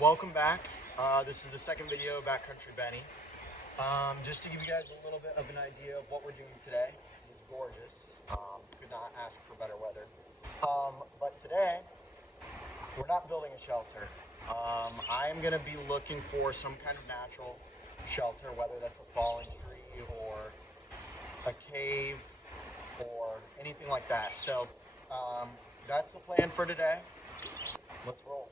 Welcome back. This is the second video of Backcountry Benny. Just to give you guys a little bit of an idea of what we're doing today. It was gorgeous. Could not ask for better weather. But today, we're not building a shelter. I'm going to be looking for some kind of natural shelter, whether that's a fallen tree or a cave or anything like that. So that's the plan for today. Let's roll.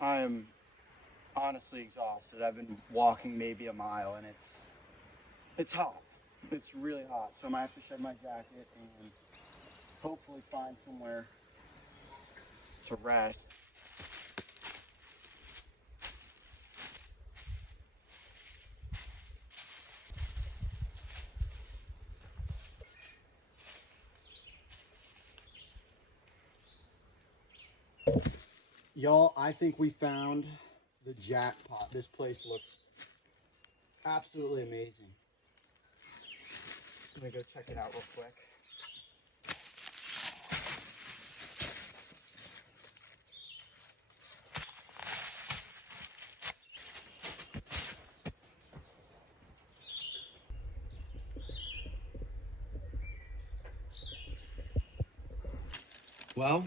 I am honestly exhausted. I've been walking maybe a mile and it's hot. It's really hot. So I might have to shed my jacket and hopefully find somewhere to rest. Y'all, I think we found the jackpot. This place looks absolutely amazing. Let me go check it out real quick. Well,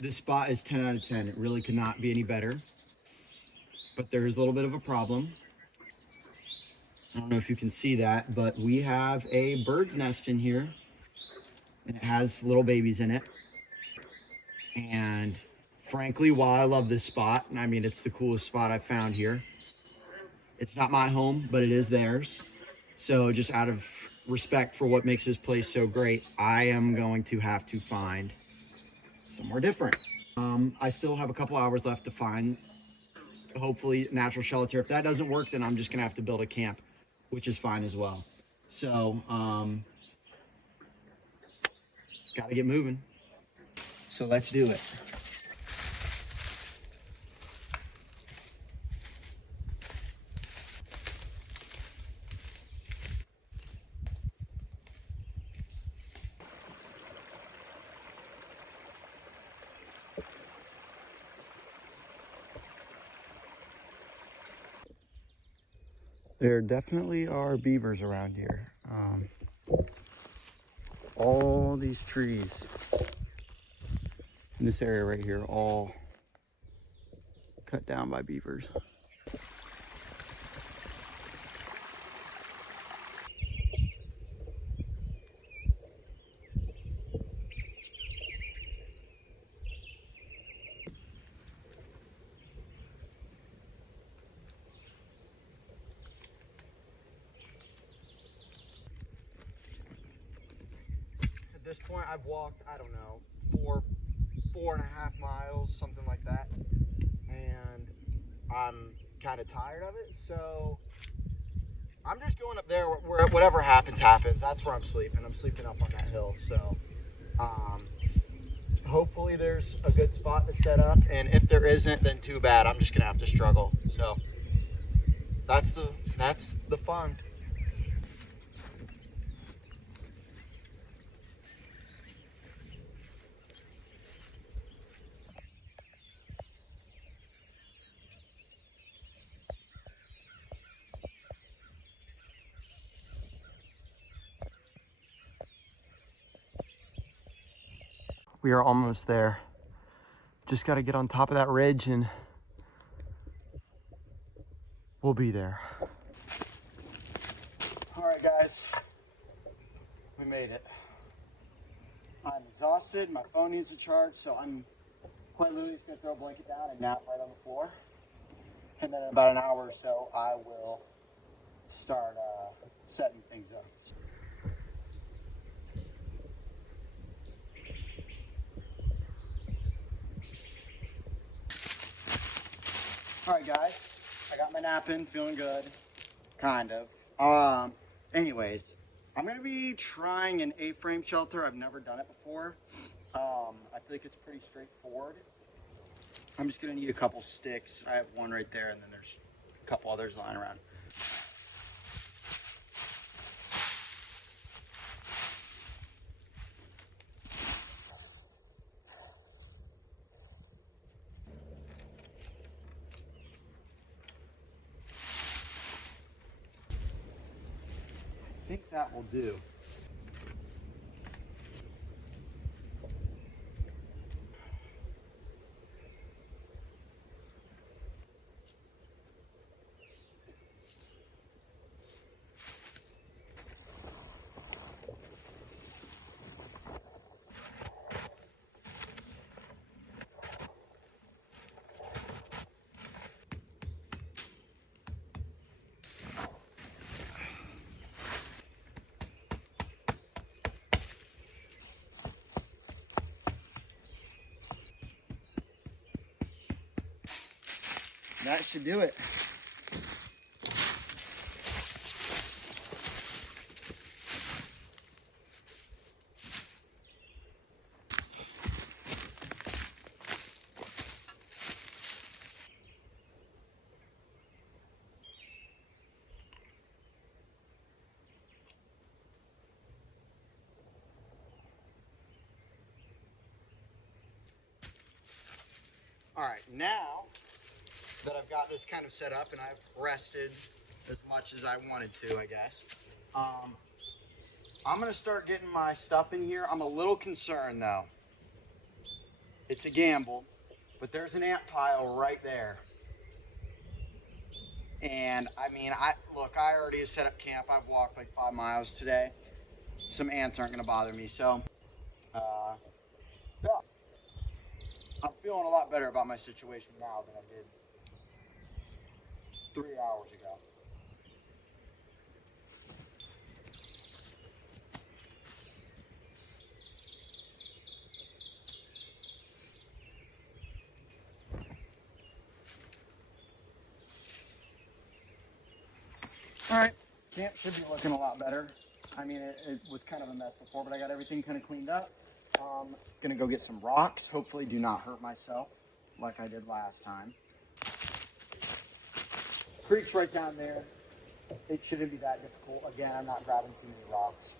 this spot is 10 out of 10. It really could not be any better. But there's a little bit of a problem. I don't know if you can see that, but we have a bird's nest in here. And it has little babies in it. And frankly, while I love this spot, and I mean, it's the coolest spot I've found here, it's not my home, but it is theirs. So just out of respect for what makes this place so great, I am going to have to find somewhere different. I still have a couple hours left to find, hopefully, natural shelter. If that doesn't work, then I'm just gonna have to build a camp, which is fine as well. So, gotta get moving. So let's do it. There definitely are beavers around here. All these trees in this area right here, all cut down by beavers. At this point, I've walked, I don't know, 4.5 miles, something like that. And I'm kind of tired of it. So I'm just going up there where whatever happens, happens. That's where I'm sleeping. I'm sleeping up on that hill. So hopefully there's a good spot to set up. And if there isn't, then too bad. I'm just going to have to struggle. So that's the fun. We are almost there. Just got to get on top of that ridge and we'll be there. All right, guys, we made it. I'm exhausted. My phone needs to charge, so I'm quite literally just gonna throw a blanket down and nap right on the floor. And then in about an hour or so, I will start setting things up. All right, guys, I got my nap in, feeling good, kind of. Anyways, I'm gonna be trying an A-frame shelter. I've never done it before. I feel like it's pretty straightforward. I'm just gonna need a couple sticks. I have one right there, and then there's a couple others lying around. I think that will do. That should do it. All right, now that I've got this kind of set up and I've rested as much as I wanted to, I guess, I'm gonna start getting my stuff in here. I'm a little concerned though. It's a gamble, but there's an ant pile right there. And I mean, I already set up camp. I've walked like 5 miles today. Some ants aren't gonna bother me, so yeah. I'm feeling a lot better about my situation now than I did 3 hours ago. All right, camp should be looking a lot better. I mean, it was kind of a mess before, but I got everything kind of cleaned up. Gonna go get some rocks. Hopefully do not hurt myself like I did last time. Creek's right down there. It shouldn't be that difficult. Again, I'm not grabbing too many rocks.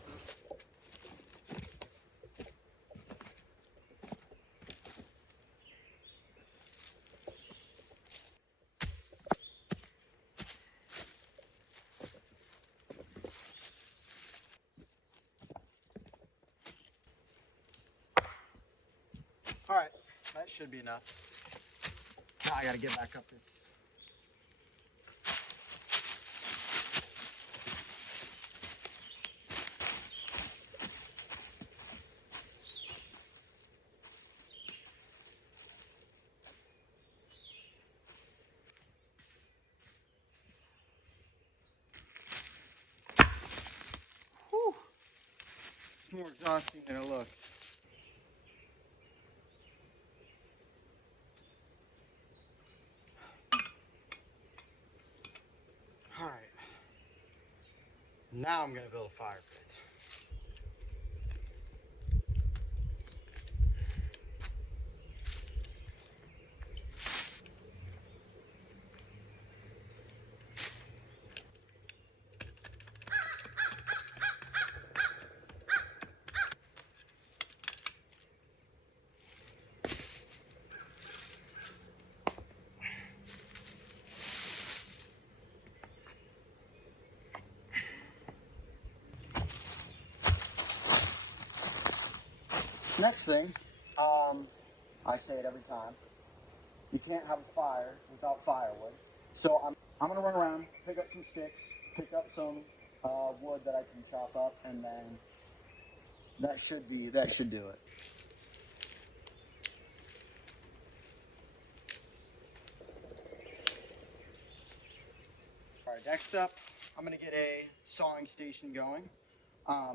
All right, that should be enough. Now I gotta get back up this. Whew. It's more exhausting than it looks. All right. Now I'm gonna build a fire pit. Next thing, I say it every time. You can't have a fire without firewood. So I'm gonna run around, pick up some sticks, pick up some wood that I can chop up, and then that should do it. All right, next up, I'm gonna get a sawing station going.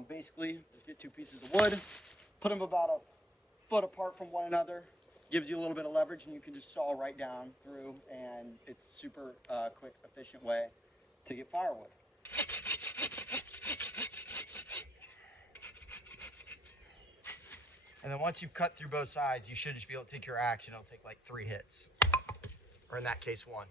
Basically, just get two pieces of wood, put them about a foot apart from one another. Gives you a little bit of leverage, and you can just saw right down through, and it's super quick, efficient way to get firewood. And then once you've cut through both sides, you should just be able to take your axe, and it'll take like 3 hits, or in that case, 1.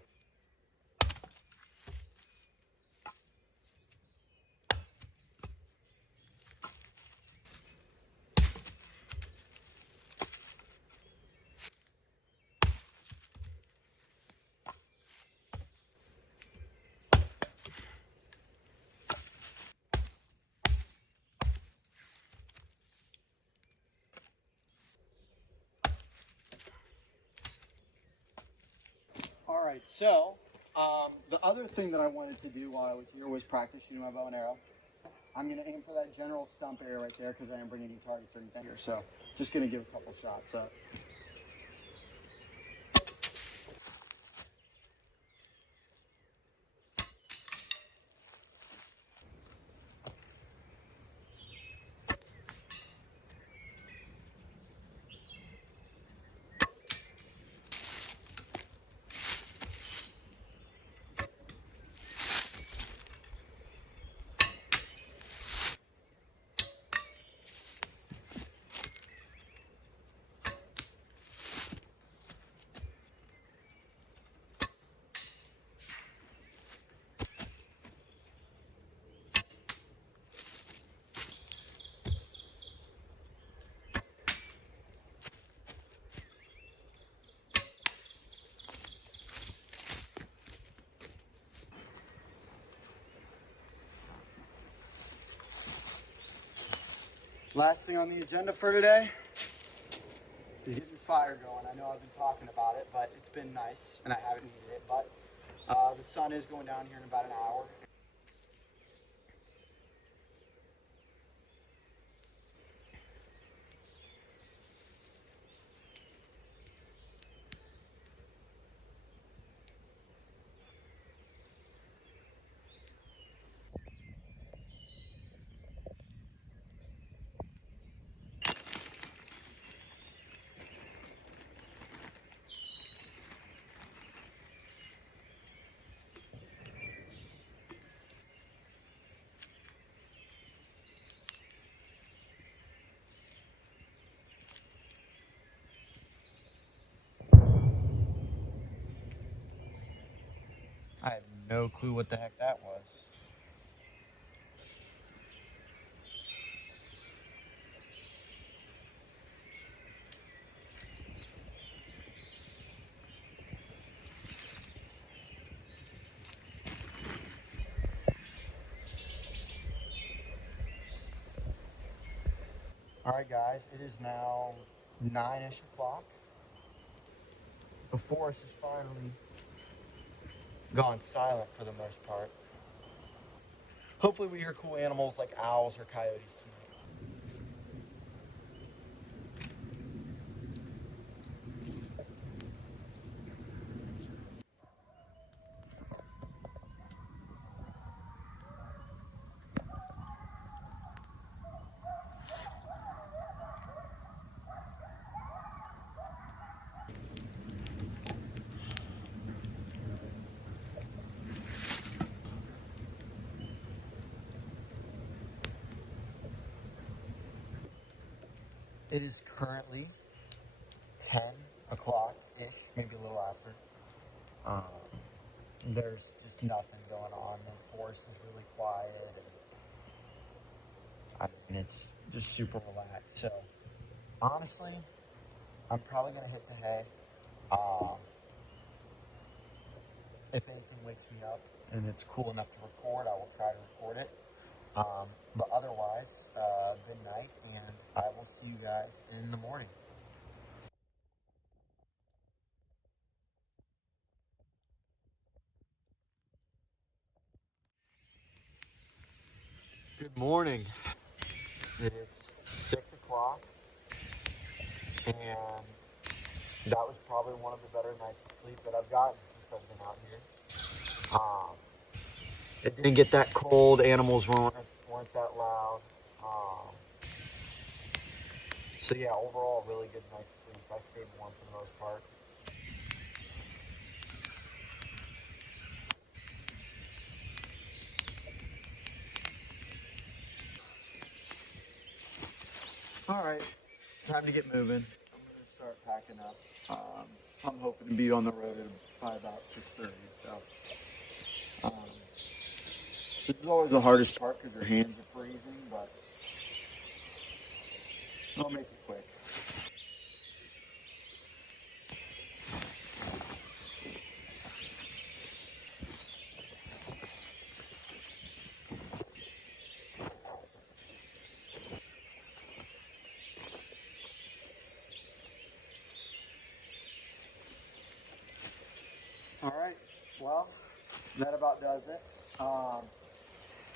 All right, so the other thing that I wanted to do while I was here was practice shooting my bow and arrow. I'm going to aim for that general stump area right there because I am bringing any targets or anything here. So just going to give a couple shots up. Last thing on the agenda for today is getting this fire going. I know I've been talking about it, but it's been nice, and I haven't needed it. But the sun is going down here in about an hour. I have no clue what the heck that was. All right, guys, it is now 9-ish o'clock. The forest has finally gone silent for the most part. Hopefully we hear cool animals like owls or coyotes tonight. It is currently 10 o'clock-ish, maybe a little after. There's just nothing going on. The forest is really quiet, and it's just super relaxed. So, honestly, I'm probably going to hit the hay. If anything wakes me up and it's cool enough to record, I will try to record it. But otherwise, good night, and I will see you guys in the morning. Good morning. It is 6 o'clock, and that was probably one of the better nights of sleep that I've gotten since I've been out here. It didn't get that cold. Animals weren't that loud. So yeah, overall, really good night's sleep. I stayed warm for the most part. All right, time to get moving. I'm gonna start packing up. I'm hoping to be on the road by about 6:30. So this is always the hardest part because your hands are freezing, but I'll make it quick. All right, well, that about does it.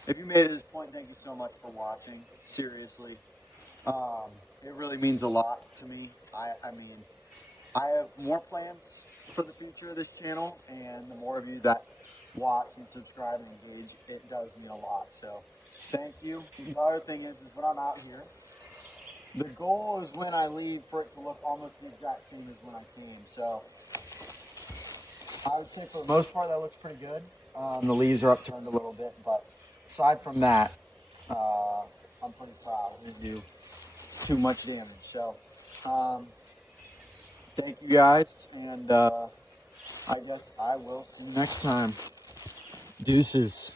If you made it to this point, thank you so much for watching. Seriously, it really means a lot to me. I mean, I have more plans for the future of this channel, and the more of you that watch and subscribe and engage, it does mean a lot. So, thank you. The other thing is when I'm out here, the goal is when I leave for it to look almost the exact same as when I came. So, I would say for the most part that looks pretty good. The leaves are upturned a little bit, but aside from that, I'm pretty proud. I didn't do too much damage. So, thank you guys, and I guess I will see you next time. Deuces.